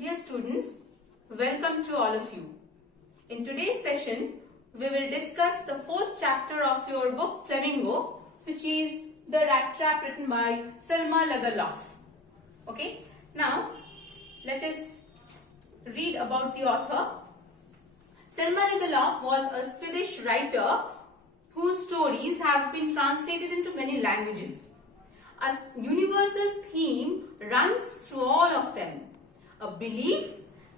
Dear students, welcome to all of you. In today's session, we will discuss the fourth chapter of your book Flamingo, which is The Rat Trap, written by Selma Lagerlöf. Okay, now let us read about the author. Selma Lagerlöf was a Swedish writer whose stories have been translated into many languages. A universal theme runs through all of them. A belief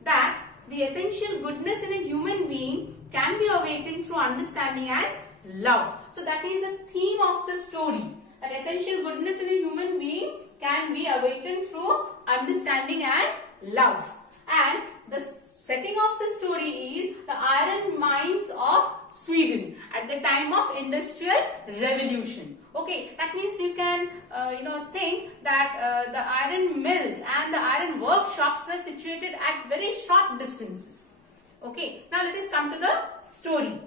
that the essential goodness in a human being can be awakened through understanding and love. So that is the theme of the story. That essential goodness in a human being can be awakened through understanding and love. And the setting of the story is the iron mines of Sweden at the time of Industrial Revolution. Okay, that means you can think that the iron mills and the iron workshops were situated at very short distances. Okay, now let us come to the story.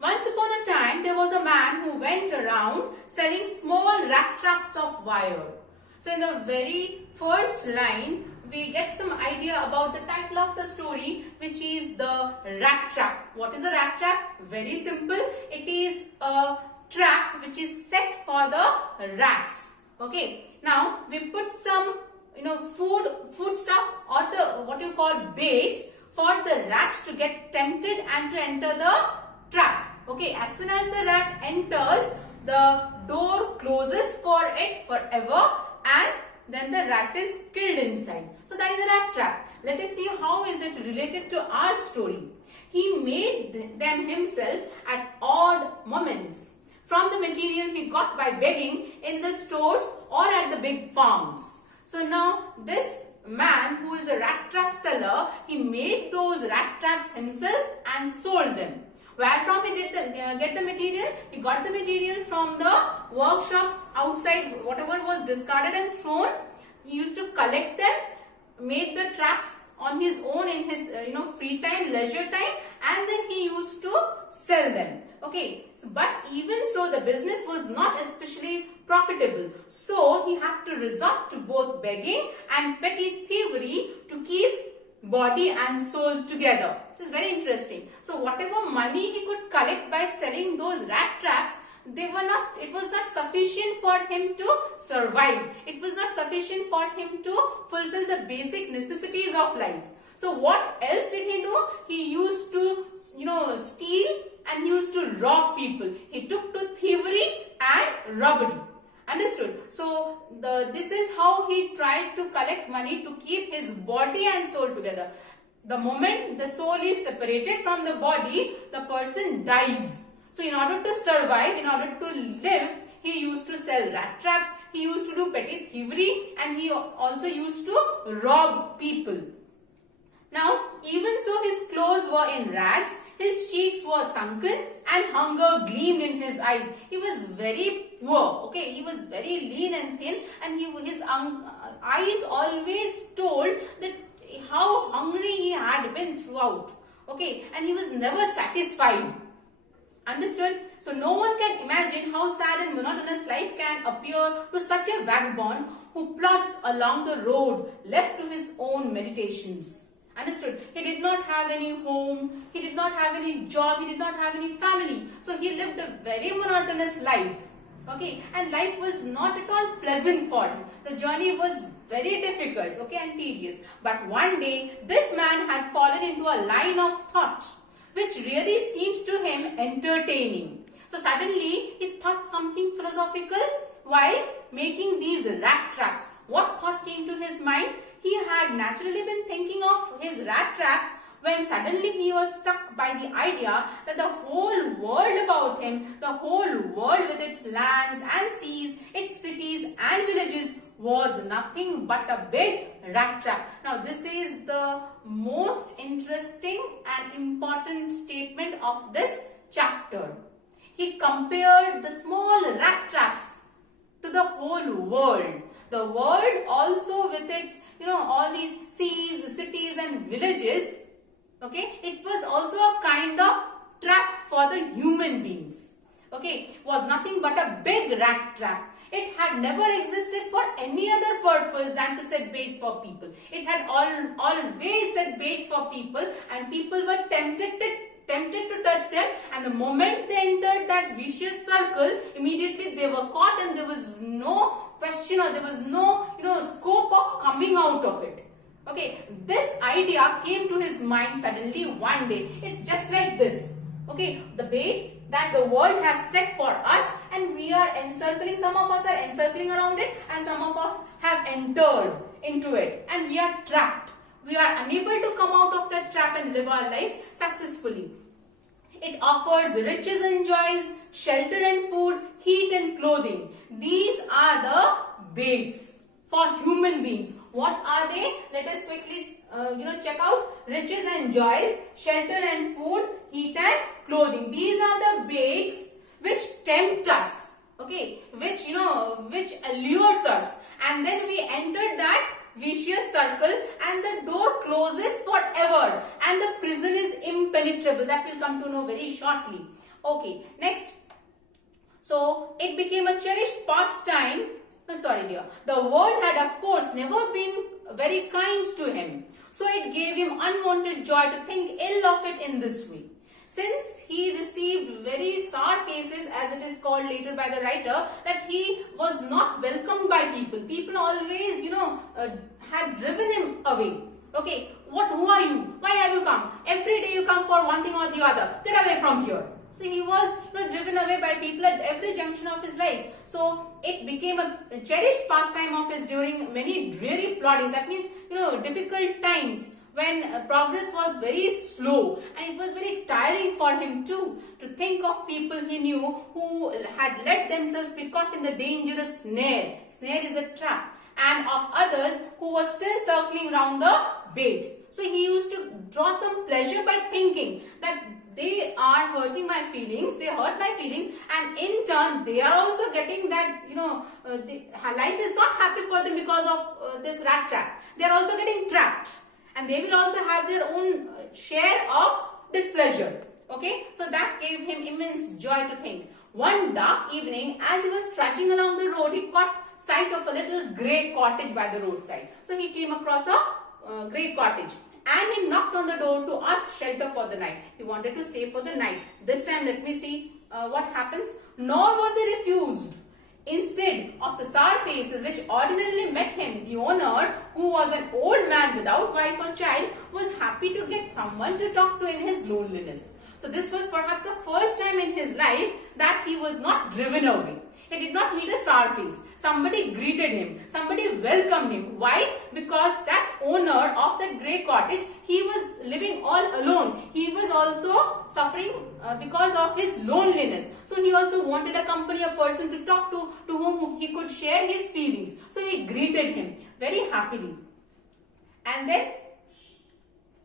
Once upon a time, there was a man who went around selling small rat traps of wire. So in the very first line, we get some idea about the title of the story, which is the rat trap. What is a rat trap? Very simple. It is a trap which is set for the rats. Okay. Now we put some food stuff or the what you call bait for the rats to get tempted and to enter the trap. Okay. As soon as the rat enters, the door closes for it forever and then the rat is killed inside. So that is a rat trap. Let us see how is it related to our story. He made them himself at odd moments from the material he got by begging in the stores or at the big farms. So now this man who is a rat trap seller, he made those rat traps himself and sold them. Where from he did get the material? He got the material from the workshops outside, whatever was discarded and thrown. He used to collect them, made the traps on his own in his free time, leisure time, and then he used to sell them. Okay, so, but even so the business was not especially profitable. So he had to resort to both begging and petty thievery to keep body and soul together. This is very interesting. So whatever money he could collect by selling those rat traps, it was not sufficient for him to survive. It was not sufficient for him to fulfill the basic necessities of life. So what else did he do? He used to, steal and he used to rob people. He took to thievery and robbery. Understood? So this is how he tried to collect money to keep his body and soul together. The moment the soul is separated from the body, the person dies. So in order to survive, in order to live, he used to sell rat traps, he used to do petty thievery, and he also used to rob people. Now, even so, his clothes were in rags, his cheeks were sunken, and hunger gleamed in his eyes. He was very poor, okay, he was very lean and thin, and his eyes always told that how hungry he had been throughout, okay, and he was never satisfied. Understood? So no one can imagine how sad and monotonous life can appear to such a vagabond who plods along the road left to his own meditations. Understood? He did not have any home, he did not have any job, he did not have any family. So he lived a very monotonous life. Okay, and life was not at all pleasant for him. The journey was very difficult, okay, and tedious. But one day, this man had fallen into a line of thought which really seemed to him entertaining. So suddenly, he thought something philosophical while making these rat traps. What thought came to his mind? He had naturally been thinking of his rat traps when suddenly he was struck by the idea that the whole world about him, the whole world with its lands and seas, its cities and villages was nothing but a big rat trap. Now this is the most interesting and important statement of this chapter. He compared the small rat traps to the whole world. The world also with its, all these seas, cities and villages, okay, it was also a kind of trap for the human beings. Okay, was nothing but a big rat trap. It had never existed for any other purpose than to set baits for people. It had always set baits for people, and people were tempted to touch them, and the moment they entered that vicious circle, immediately they were caught, and there was no question, or there was no scope of coming out of it. Okay, this idea came to his mind suddenly one day. It's just like this. Okay, the bait that the world has set for us, and we are encircling, some of us are encircling around it, and some of us have entered into it, and we are trapped. We are unable to come out of that trap and live our life successfully. It offers riches and joys, shelter and food, heat and clothing. These are the baits for human beings. What are they? Let us quickly check out. Riches and joys, shelter and food, heat and clothing. These are the baits which tempt us, okay, which allures us, and then we enter that vicious circle, and the door closes forever, and the prison is impenetrable. That we'll come to know very shortly. Okay, next. So it became a cherished pastime. Sorry dear. The world had of course never been very kind to him. So it gave him unwanted joy to think ill of it in this way. Since he received very sour faces, as it is called later by the writer, that he was not welcomed by people. People always, had driven him away. Okay, who are you? Why have you come? Every day you come for one thing or the other. Get away from here. So he was driven away by people at every junction of his life. So it became a cherished pastime of his during many dreary plodding. That means, difficult times when progress was very slow, and it was very tiring for him too to think of people he knew who had let themselves be caught in the dangerous snare. Snare is a trap. And of others who were still circling round the bait. So he used to draw some pleasure by thinking that they are hurting my feelings, they hurt my feelings, and in turn they are also getting that, life is not happy for them because of this rat trap. They are also getting trapped, and they will also have their own share of displeasure. Okay, so that gave him immense joy to think. One dark evening, as he was trudging along the road, he caught sight of a little grey cottage by the roadside. So he came across a grey cottage, and he knocked on the door to ask shelter for the night. He wanted to stay for the night. This time, let me see what happens. Nor was he refused. Instead of the sour faces which ordinarily met him, the owner, who was an old man without wife or child, was happy to get someone to talk to in his loneliness. So this was perhaps the first time in his life that he was not driven away. He did not meet a sour face. Somebody greeted him. Somebody welcomed him. Why? Because that owner of that grey cottage, he was living all alone. He was also suffering because of his loneliness. So he also wanted a company, a person to talk to whom he could share his feelings. So he greeted him very happily. And then,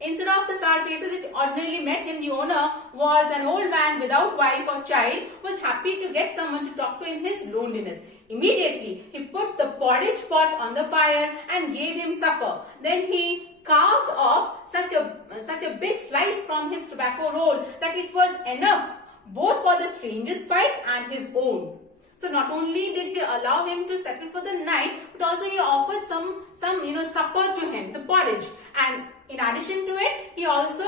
instead of the sour faces which ordinarily met him, the owner was an old man without wife or child, was happy to get someone to talk to in his loneliness. Immediately, he put the porridge pot on the fire and gave him supper. Then he carved off such a big slice from his tobacco roll that it was enough both for the stranger's pipe and his own. So not only did he allow him to settle for the night, but also he offered some supper to him, the porridge, and in addition to it, he also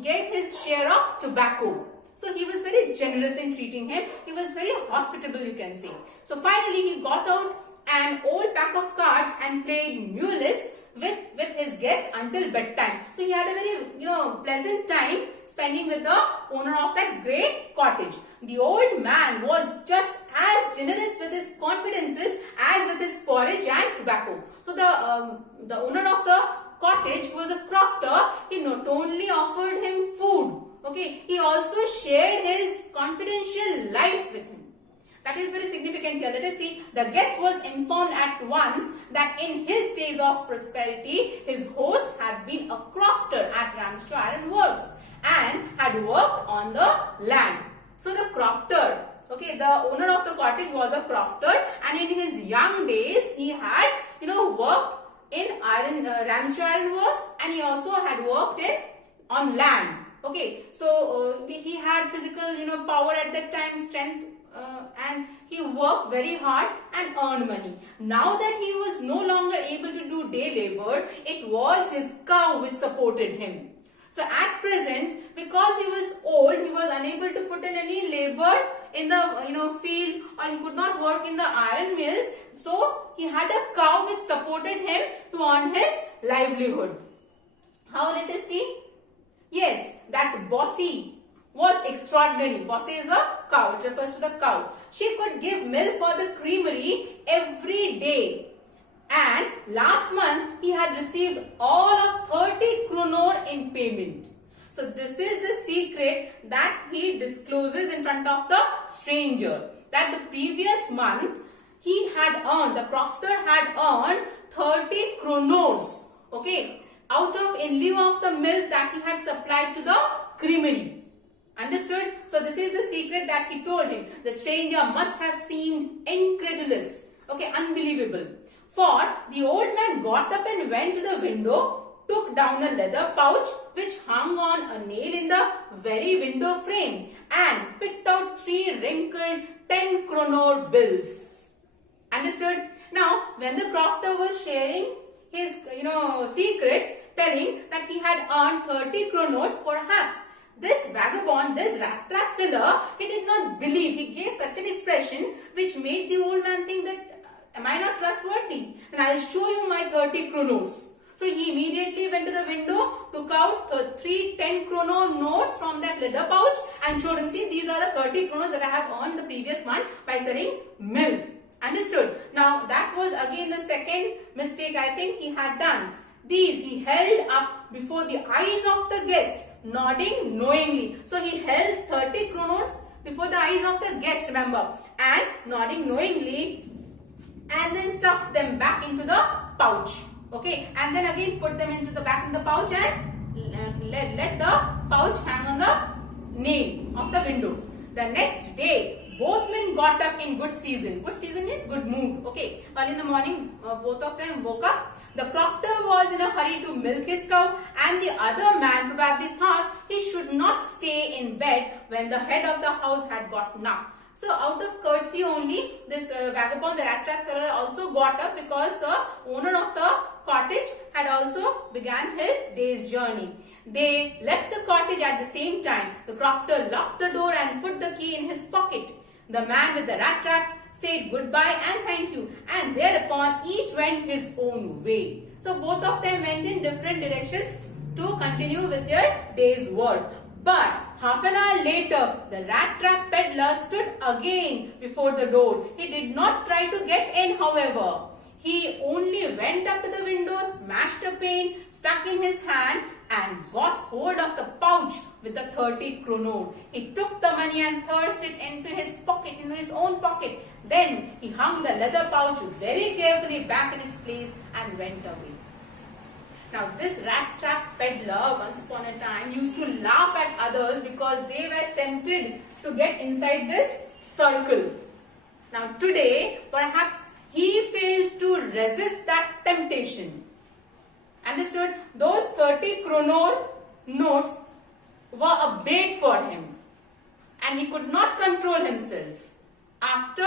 gave his share of tobacco. So he was very generous in treating him. He was very hospitable, you can say. So finally, he got out an old pack of cards and played mulest with his guest until bedtime. So he had a very pleasant time spending with the owner of that grey cottage. The old man was just as generous with his confidences as with his porridge and tobacco. So the owner of the cottage, who was a crofter, he not only offered him food, okay, he also shared his confidential life with him. That is very significant here. Let us see. The guest was informed at once that in his days of prosperity, his host had been a crofter at Ramshaw Iron Works and had worked on the land. So the crofter, okay, the owner of the cottage was a crofter, and in his young days, he had, worked in Ramshaw Iron Works, and he also had worked on land. Okay, so he had physical, power at that time, strength and he worked very hard and earned money. Now that he was no longer able to do day labor, it was his cow which supported him. So at present, because he was old, he was unable to put in any labor in the field, or he could not work in the iron mills. So he had a cow which supported him to earn his livelihood. How let us see? Yes, that Bossy was extraordinary. Bossy is the cow. It refers to the cow. She could give milk for the creamery every day. And last month, he had received all of 30 kroner in payment. So this is the secret that he discloses in front of the stranger. That the previous month, he had earned, the crofter had earned 30 kroners. Okay. Out of, in lieu of the milk that he had supplied to the creamery. Understood? So this is the secret that he told him. The stranger must have seemed incredulous. Okay, unbelievable. For the old man got up and went to the window, took down a leather pouch which hung on a nail in the very window frame, and picked out 3 wrinkled 10 kroner bills. Understood? Now, when the crofter was sharing his secrets, telling that he had earned 30 kroners, perhaps this vagabond, this rat trap seller, he did not believe. He gave such an expression which made the old man think that, am I not trustworthy? Then I will show you my 30 kroners. So he immediately went to the window, took out 3 10 kroner notes from that leather pouch and showed him, see, these are the 30 kroners that I have earned the previous month by selling milk. Understood? Now that was again the second mistake I think he had done. These he held up before the eyes of the guest, nodding knowingly. So he held 30 kroners before the eyes of the guest, remember, and nodding knowingly, and then stuffed them back into the pouch. Okay, and then again put them into the back in the pouch and let the pouch hang on the nail of the window. The next day, both men got up in good season. Good season means good mood. Okay, early in the morning, both of them woke up. The crofter was in a hurry to milk his cow, and the other man probably thought he should not stay in bed when the head of the house had gotten up. So out of courtesy only, this vagabond, the rat trap seller, also got up because the owner of the cottage had also began his day's journey. They left the cottage at the same time. The crofter locked the door and put the key in his pocket. The man with the rat traps said goodbye and thank you, and thereupon each went his own way. So both of them went in different directions to continue with their day's work. But half an hour later, the rat trap peddler stood again before the door. He did not try to get in, however. He only went up to the window, smashed a pane, stuck in his hand, and got hold of the pouch with the 30 kroner. He took the money and thrust it into his pocket, into his own pocket. Then he hung the leather pouch very carefully back in its place and went away. Now this rat trap peddler once upon a time used to laugh at others because they were tempted to get inside this circle. Now today perhaps he failed to resist that temptation. Understood? Those 30 kroner notes were a bait for him, and he could not control himself. After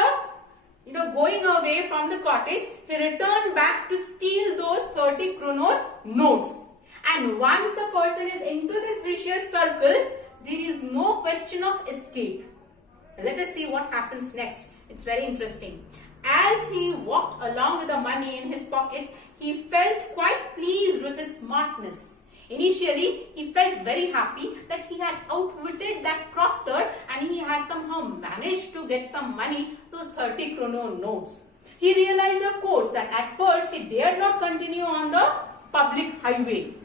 going away from the cottage, he returned back to steal those 30 kroner notes. And once a person is into this vicious circle, there is no question of escape. Let us see what happens next. It's very interesting. As he walked along with the money in his pocket, he felt quite pleased with his smartness. Initially, he felt very happy that he had outwitted that crofter and he had somehow managed to get some money, those 30 kroner notes. He realized, of course, that at first he dared not continue on the public highway.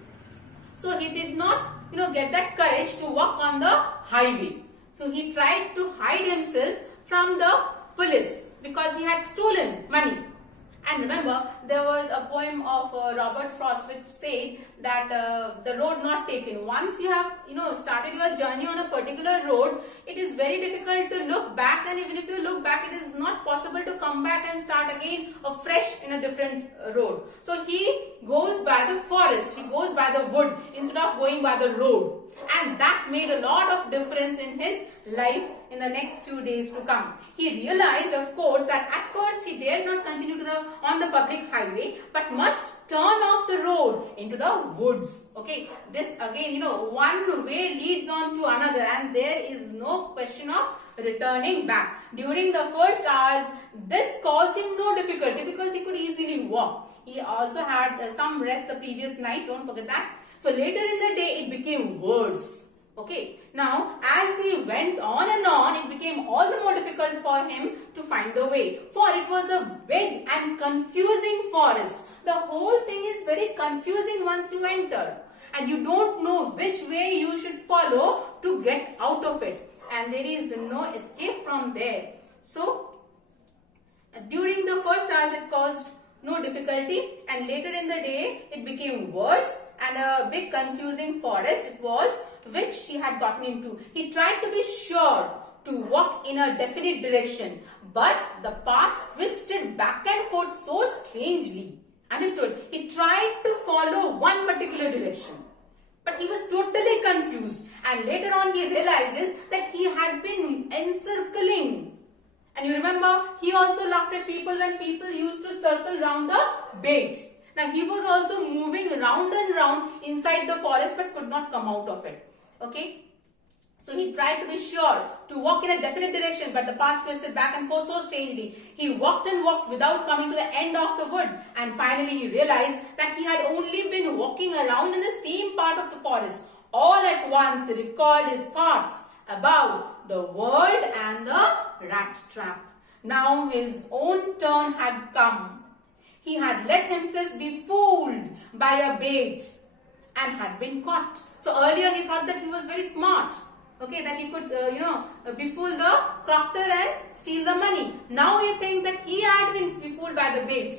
So he did not, get that courage to walk on the highway. So he tried to hide himself from the police because he had stolen money. And remember, there was a poem of Robert Frost which said that the road not taken. Once you have, started your journey on a particular road, it is very difficult to look back, and even if you look back, it is not possible to come back and start again afresh in a different road. So he goes by the forest, he goes by the wood instead of going by the road. And that made a lot of difference in his life in the next few days to come. He realized, of course, that at first he dared not continue on the public highway, but must turn off the road into the woods. Okay, this again, one way leads on to another, and there is no question of returning back. During the first hours, this caused him no difficulty because he could easily walk. He also had some rest the previous night, don't forget that. So later in the day, it became worse. Okay, now as he went on and on, it became all the more difficult for him to find the way, for it was a big and confusing forest. The whole thing is very confusing once you enter, and you don't know which way you should follow to get out of it, and there is no escape from there. So during the first hours, it caused no difficulty, and later in the day it became worse, and a big confusing forest it was, which he had gotten into. He tried to be sure to walk in a definite direction, but the paths twisted back and forth so strangely. Understood? He tried to follow one particular direction, but he was totally confused, and later on he realizes that he had been encircling. And you remember, he also laughed at people when people used to circle round the bait. Now he was also moving round and round inside the forest, but could not come out of it. Okay, so he tried to be sure to walk in a definite direction, but the paths twisted back and forth so strangely. He walked and walked without coming to the end of the wood, and finally he realized that he had only been walking around in the same part of the forest. All at once he recalled his thoughts about the world and the rat trap. Now his own turn had come. He had let himself be fooled by a bait and had been caught. So earlier he thought that he was very smart. Okay, that he could, befool the crofter and steal the money. Now he thinks that he had been befooled by the bait,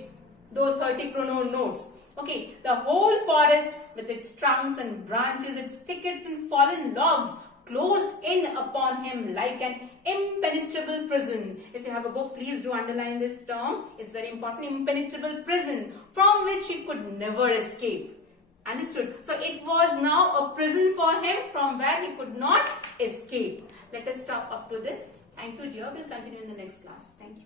those 30 kroner notes. Okay, the whole forest with its trunks and branches, its thickets and fallen logs closed in upon him like an impenetrable prison. If you have a book, please do underline this term. It's very important. Impenetrable prison from which he could never escape. Understood? So it was now a prison for him from where he could not escape. Let us stop up to this. Thank you, dear. We'll continue in the next class. Thank you.